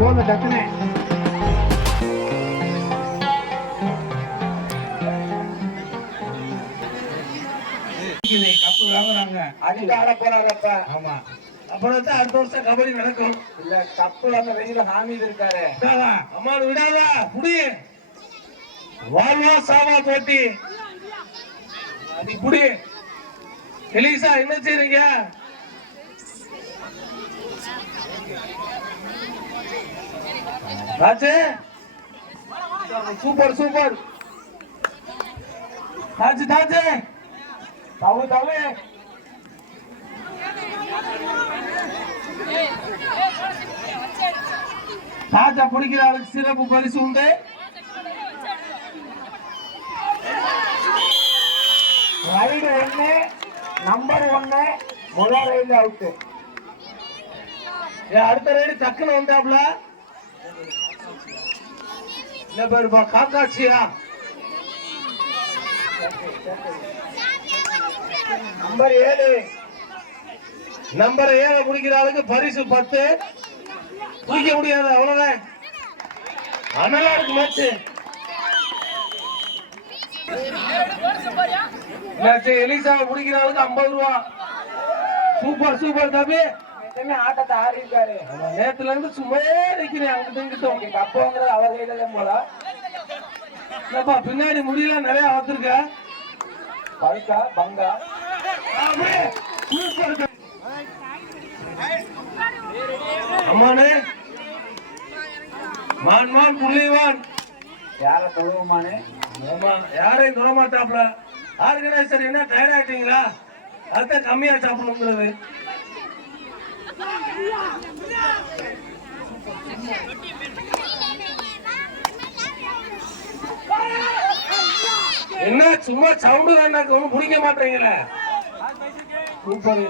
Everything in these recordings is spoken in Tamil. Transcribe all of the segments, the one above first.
போதும் டக்குனு கப்பு வாங்குறாங்க அடிக்க ஆட போறாரப்ப ஆமா. அப்புறம் தான் அடுத்த வருஷம் கபடி நடக்கும். இல்ல கப்பு வாங்க வெளியில ஹாமீது இருக்காரு. விடாதா. அம்மா விடாதா. புடி. வாழ்வா சாவா போட்டி. அது புடி. எலிசா என்ன செய்றீங்க? ராஜு. Super super. ராஜு ராஜு. தவு தவு. ராஜா பிடிக்கிற ஆளுக்கு சிறப்பு பரிசு உண்டு. ரைடு ஒண்ணு நம்பர் ஒண்ணு முதல் ரைடு அவுட்டு அடுத்த ரைடு டக்குன்னு வந்தாப்ல என்ன பேருப்பா காக்காட்சியா நம்பர் ஏழு. நம்பர் ஏழை பிடிக்கிற ஆளுக்கு பரிசு பத்து. குடிக்க முடியாது அவ்வளவுதான். அனலா இருக்கு மேட்ச் மேட்ச் எலிசாவை பிடிக்கிற ஆளுக்கு ஐம்பது ரூபா. சூப்பர் சூப்பர் தம்பி. என்ன ஆட்டத்தை ஆடி இருக்காரு நேத்துல இருந்து சும்மா நிக்கிறேன் அங்கிட்டும் இங்கிட்டும். இங்க கப்புங்கிறது அவர் கையில தான் போல. என்னப்பா பின்னாடி முடியல நிறைய வந்திருக்க? பல்கா பங்கா. அம்மானே. மான் மான் புள்ளிவான் யார தொழுவமானு? ஆமா யாரையும் தொட மாட்டாப்ல ஆர்கனைசர் என்ன டயர்ட் ஆயிட்டீங்களா? அதுதான் கம்மியா சாப்பிடணுங்கிறது. என்ன சும்மா சவுண்டு வேண்டாம் ஒன்றும் பிடிக்க மாட்டீங்களே சூப்பர்.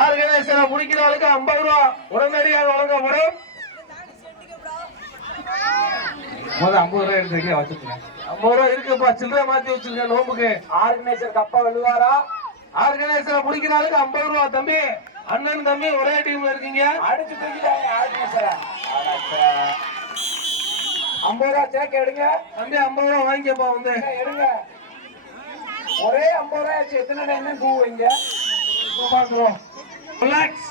ஆர்கனைசரை பிடிக்கிறவளுக்கு ஐம்பது ரூபா உடனடியாக வழங்கப்படும். முதல் ஐம்பது ரூபாய் எடுத்து வச்சுக்கிறேன் ஐம்பது ரூபா இருக்குப்பா சில்லறை மாத்தி வச்சிருக்கேன் நோம்புக்கு. ஆர்கனைசர் கப்பா விழுவாரா ஆர்கனைசரை பிடிக்கிற ஆளுக்கு ஐம்பது ரூபா தம்பி. அண்ணன் தம்பி ஒரே டீம்ல இருக்கீங்க? அடிச்சு தூக்கிட்டாங்க. ஐம்பது ரூபா சேர்க்க எடுங்க. தம்பி ஐம்பது ரூபா வாங்கிக்கப்பா வந்து. எடுங்க. ஒரே ஐம்பது ரூபாய் ஆச்சு. எத்தனை டைம் பூ வைங்க? பாக்குறோம் ரிலாக்ஸ்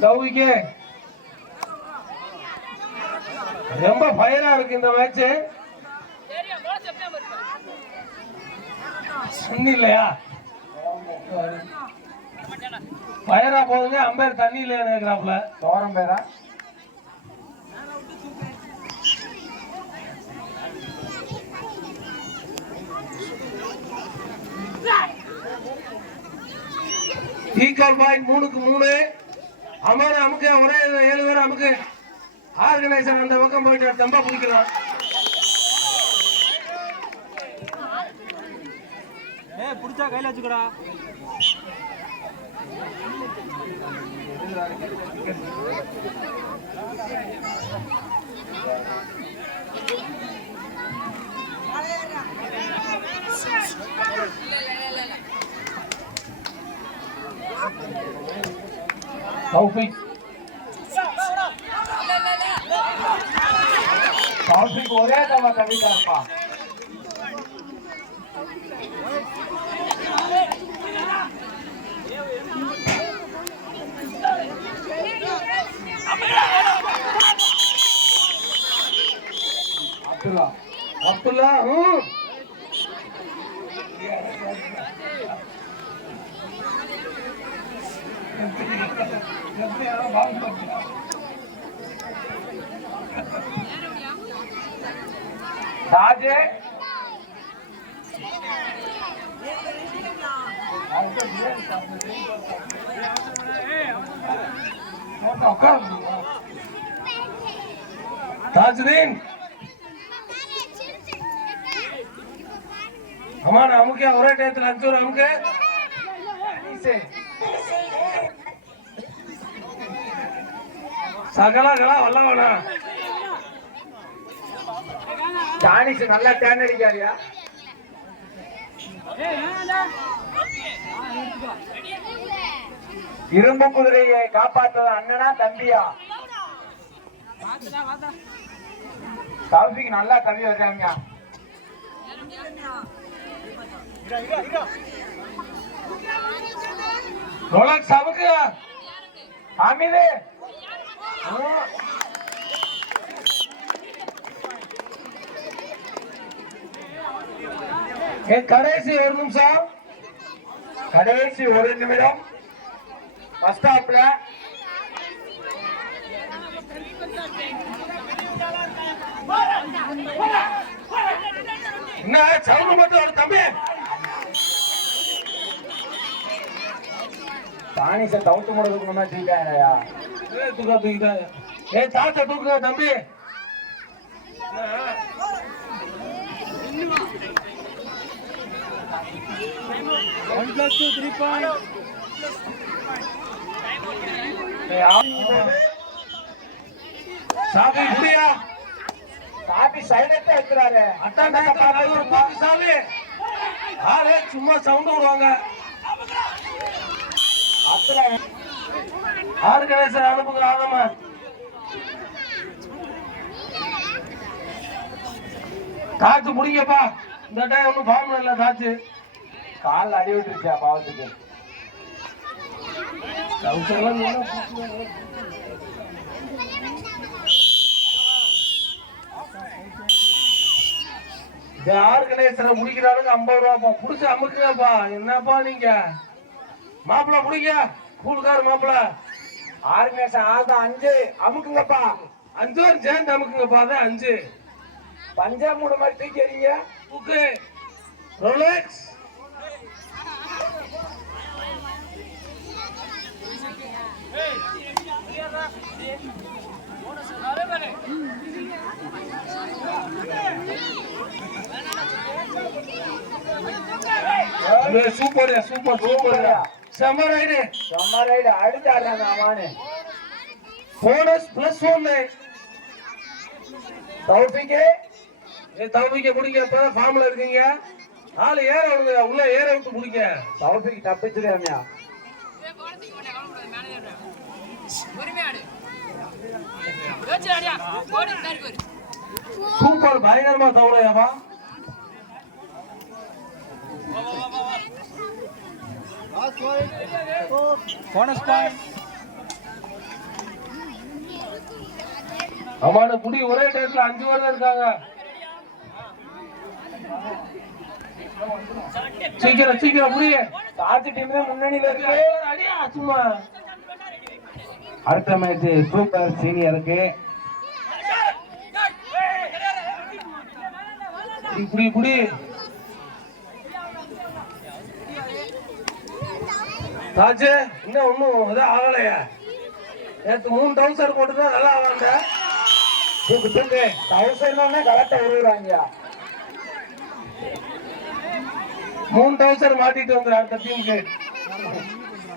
கௌவிக்கு ரொம்ப ஃபயரா இருக்கு இந்த மேட்ச் தண்ணி ஃபயரா போகுதுங்க அம்பேர் தண்ணி இல்லையா நினைக்கிறாப்ல தோரம் பேரா? ஈக்கால் பாயிண்ட் மூணுக்கு மூணு. அம்மான அமுக்கு ஒரே ஏழு பேர் அமுக்கு. ஆர்கனைசர் அந்த பக்கம் போயிட்டு தெம்பா பிடிக்கலாம் ஏய் புடிச்சா கையில வச்சுக்கடா. தௌஃபிக் கவுன்சிலுக்கு ஒரே தவா தவிட்டாருப்பா அப்துல்லா அப்துல்லா ம். அம்மா நான் அமுக்கே ஒரே டயத்துல அஞ்சு ஒரு அமுக்கு. சகலா கலா வல்லவனா? டானிஸ் நல்லா டேன் அடிக்காரியா இரும்பு குதிரையை காப்பாற்றுவது அண்ணனா தம்பியா? தம்பிக்கு நல்லா கவி வர்றாங்க ரோலக்ஸ் அமுக்கு. அமிது. கடைசி ஒரு நிமிஷம். கடைசி ஒரு நிமிடம். பஸ் ஸ்டாப்ல என்ன? சவுண்ட் மட்டும் ஒரு தம்பி. டானிஸை தவிர்த்து முடுறதுக்கு முன்னாடி வச்சிருக்காங்கய்யா ஏய், தூக்கா தூக்கிட்டா ஏ தாத்தா தூக்குங்க தம்பி. One plus two three point சாமி காபி சைலண்டா இருக்கிறாரு அத்தான் டயத்துல அது ஒரு தூக்கு சாமி ஆளே சும்மா சவுண்ட் விடுவாங்க. கணேசன் அனுப்புங்க ஆதமா தாத்து முடிங்கப்பா. இந்த டைம் ஒன்றும் ஃபார்ம் இல்லை தாத்து காலில் அடி விட்டுருச்சா பாவத்துக்கு. கவுச்செல்லாம் நல்லா ஐம்பது ரூபாப்பா புடிச்சு அமுக்குங்கப்பா என்னப்பா நீங்க மாப்பிள்ள முடிங்க கூழுக்கார மாப்பிள்ள ஆறு மேசம் அஞ்சு அமுக்குங்கப்பா அஞ்சு பேரும் சேர்ந்து அமுக்குங்கப்பா அதான் அஞ்சு பஞ்சா மூணு மாதிரி தூக்கி book okay Rolex super super super செம்ம ரைடு. செம்ம ரைடு. அடுத்து ஆடுறாங்க அவானு. போனஸ் பிளஸ் ஒன்னு தௌபிக்கு ஏ தம்பிக்க முடிங்க. இப்பதான் ஃபார்ம்ல இருக்கீங்க ஆளு ஏற விடுங்க. உள்ள ஏற விட்டு முடிங்க. தௌபிக்கு தப்பிச்சிருக்காமியா சூப்பர் பயங்கரமா தவளையாவா போனஸ் பாயிண்ட் ஆமான முடி ஒரே டேஸ்ல அஞ்சு பேர் தான் இருக்காங்க. சீக்கிரம் சீக்கிரம் முடிய டார்ச் டீம் முன்னணியில இருக்கு. அடியா சும்மா. அடுத்த மேட்ச் சூப்பர் சீனியருக்கு இப்படி இப்படி ராஜு இன்னும் ஒன்றும் இதாக ஆகலையா. நேற்று மூணு டவுசர் போட்டு தான் நல்லா ஆவாங்க. தூக்கு தூக்கு. தௌசண்ட் கரெக்டா உருவுறாங்க மூணு டவுசர் மாட்டிட்டு வந்துரு அடுத்த டீமுக்கு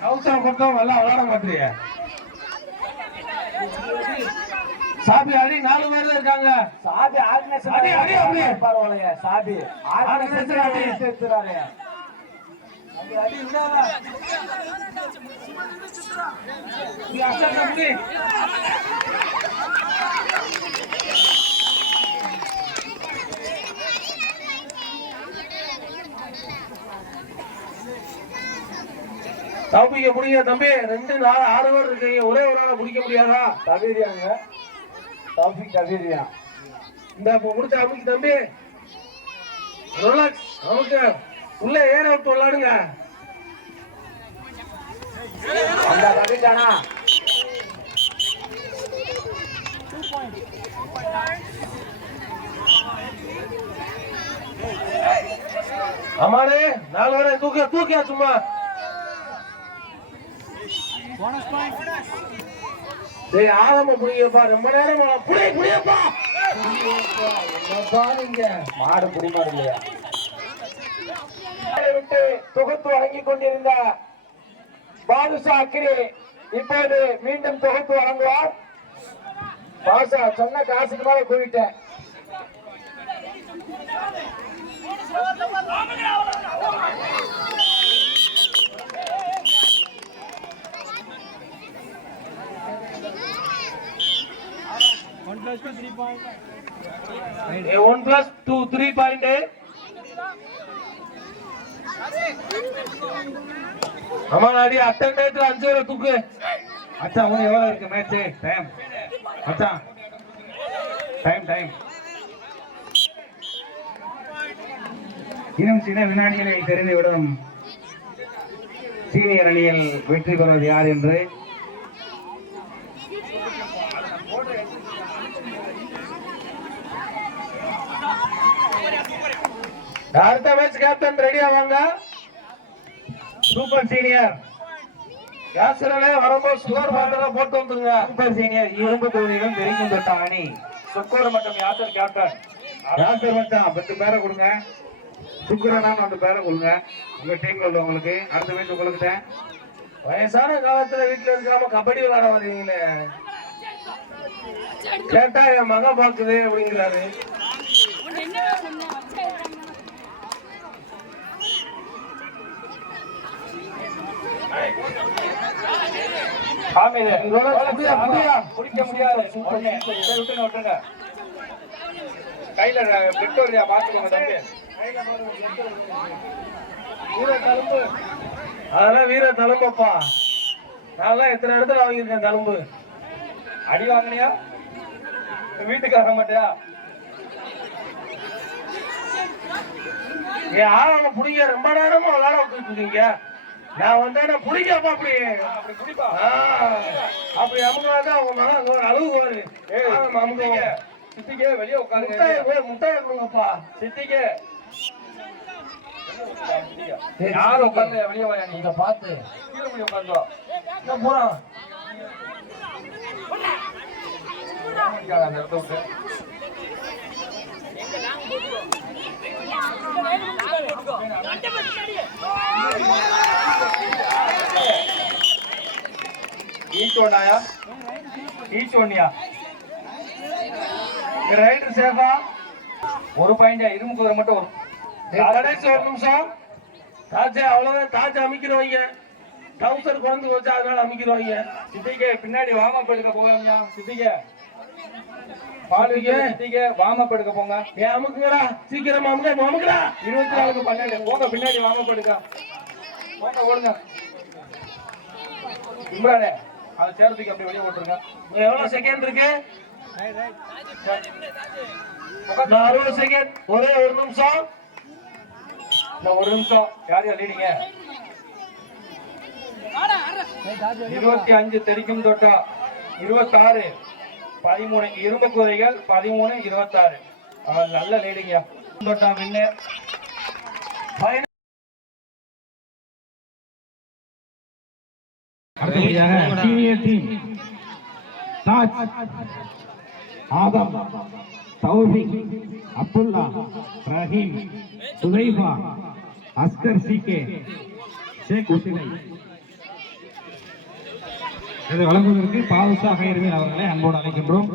டவுசர் மட்டும் நல்லா விளாட மாட்டிய. சாபி அடி நாலு பேர் தான் இருக்காங்க. சாபி ஆர்கனைசேஷன் அடி, அடி, அடி. பரவாயில்லையா சாபி. ஆர்கனைசேஷன் அடி அடி. சேர்த்துறாரு அடி, அடி விடாத. நீ அசால்ட்டா புடி. தம்பிக்க முடியுங்க தம்பி? ரெண்டு நாலு ஆறு பேர் இருக்கீங்க. ஒரே ஒரு ஆளை பிடிக்க முடியாதா? தவீரியாங்க டாபிக் தவீரியா இந்த இப்ப முடிச்ச அமைக்கு தம்பி. ரிலாக்ஸ் நமக்கு உள்ள ஏற விட்டு விளாடுங்க அந்த தவீட்டானா அம்மாடே நாலு வரை தூக்க தூக்கியா சும்மா. டேய் ஆகாம புடிங்கப்பா ரொம்ப நேரம் புடி புடியப்பா. என்னப்பா நீங்க மாடு புடிமாடு இல்லையா? விட்டு தொகுத்து வழங்கிக் கொண்டிருந்த பாதுஷா அக்கிரி இப்போது மீண்டும் தொகுத்து வழங்குவார். பாஷா சொன்ன காசுக்கு மேல கூவிட்டேன் One plus two, three point. One plus two three point ஆமா நாடி அட்டன் டயத்துல அஞ்சு வரை தூக்கு. அச்சா இன்னும் எவ்வளவு இருக்கு? மேட்ச் டைம் அச்சா டைம் டைம் இன்னும் சில வினாடிகளை தெரிந்துவிடும் சீனியர் அணியில் வெற்றி பெறுவது யார் என்று அடுத்த மேட்ச் கேப்டன் ரெடியா வாங்க. சூப்பர் சீனியர் கேசரலே வரும்போது சுகர் பாத்திரம் போட்டு வந்துருங்க. சூப்பர் சீனியர் இரும்பு தொகுதியிலும் தெரிக்கும் தொட்ட அணி. சுக்கூர் மற்றும் யாசர் கேப்டன் யாசர் மச்சான் பத்து பேரை கொடுங்க. சுக்கரனான்னு ரெண்டு பேரை கொடுங்க. உங்க டீம்ல உள்ளவங்களுக்கு. அடுத்த மேட்ச் உங்களுக்கு வயசான காலத்துல வீட்டுல இருக்காம கபடி விளையாட வரீங்களே கேட்டா என் மகன் பாக்குது அப்படிங்கிறாரு. பிடிக்க முடியாது. விட்டுங்க கையில பிட் வருதா பாத்துக்கோங்க தம்பி. அதெல்லாம் வீர தழும்பப்பா. நான்லாம் எத்தனை இடத்துல வாங்கியிருக்கேன் தழும்பு? அடி வாங்கினியா? வீட்டுக்கு வர மாட்டியா? என் ஆளான புடிங்க. ரொம்ப நேரமா விளையாட விட்டுட்டு இருக்கீங்க. நான் வந்தேன்னா புடிங்கப்பா அப்படி அப்படி குடிப்பா ஆ, அப்படி அமுக்காதான் அவங்க மகன் ஒரு அழுகுவாரு ஏய், ஆமா, அமுக்குவாங்க. சித்திக்கு வெளியே உட்காருங்க. முட்டாய் போய் முட்டாய் கொடுங்கப்பா. சித்திக்கு. ஏய், யாரும் உட்கார்ந்து வெளியே வாயா நீங்க பார்த்து. கீழே போய் அந்த இடத்த விட்டு. ஒன்னாயா ஈச் ஒன்னியா ரைடர் சேஃபா ஒரு பாயிண்டா இரும்பு குதிரை மட்டும் கடைசி ஒரு நிமிஷம்? தாஜா அவ்வளவுதான். தாஜா அமைக்கிறவங்க டவுசர் குழந்தை வச்சா அதனால அமைக்கிறவங்க சித்திக்கு பின்னாடி வாமப் எடுக்க போங்க சித்திக்கு பாலுக்கு சித்திக்கு வாமப் எடுக்க போங்க. ஏன் அமுக்குடா சீக்கிரம் அமுக்க அமுக்குடா. இருபத்தி நாலுக்கு பன்னெண்டு. போங்க பின்னாடி வாமப் எடுக்க. போங்க ஓடுங்க. இம்ரானே. அது சேர்த்துக்கு அப்படி வெளியே போட்டுருங்க. எவ்வளவு செகண்ட் இருக்கு? அறுபது செகண்ட் ஒரே ஒரு நிமிஷம். இந்த ஒரு நிமிஷம். யார் யார் லீடிங்க இருபத்தி அஞ்சு தெரிக்கும் தொட்டா. இருபத்தாறு. பதிமூணு இரும்பு குதிரைகள் பதிமூணு இருபத்தாறு. நல்ல லீடிங்க தொட்டா முன்னே அடுத்தபடியாக senior team. Taj Adam Taufiq Abdullah Rahim Sudaiba Askar C K Sheikh ஹுசைனை இதை வழங்குவதற்கு பாதுஷா ஹைர்மீன் அவர்களை அன்போடு அழைக்கின்றோம்.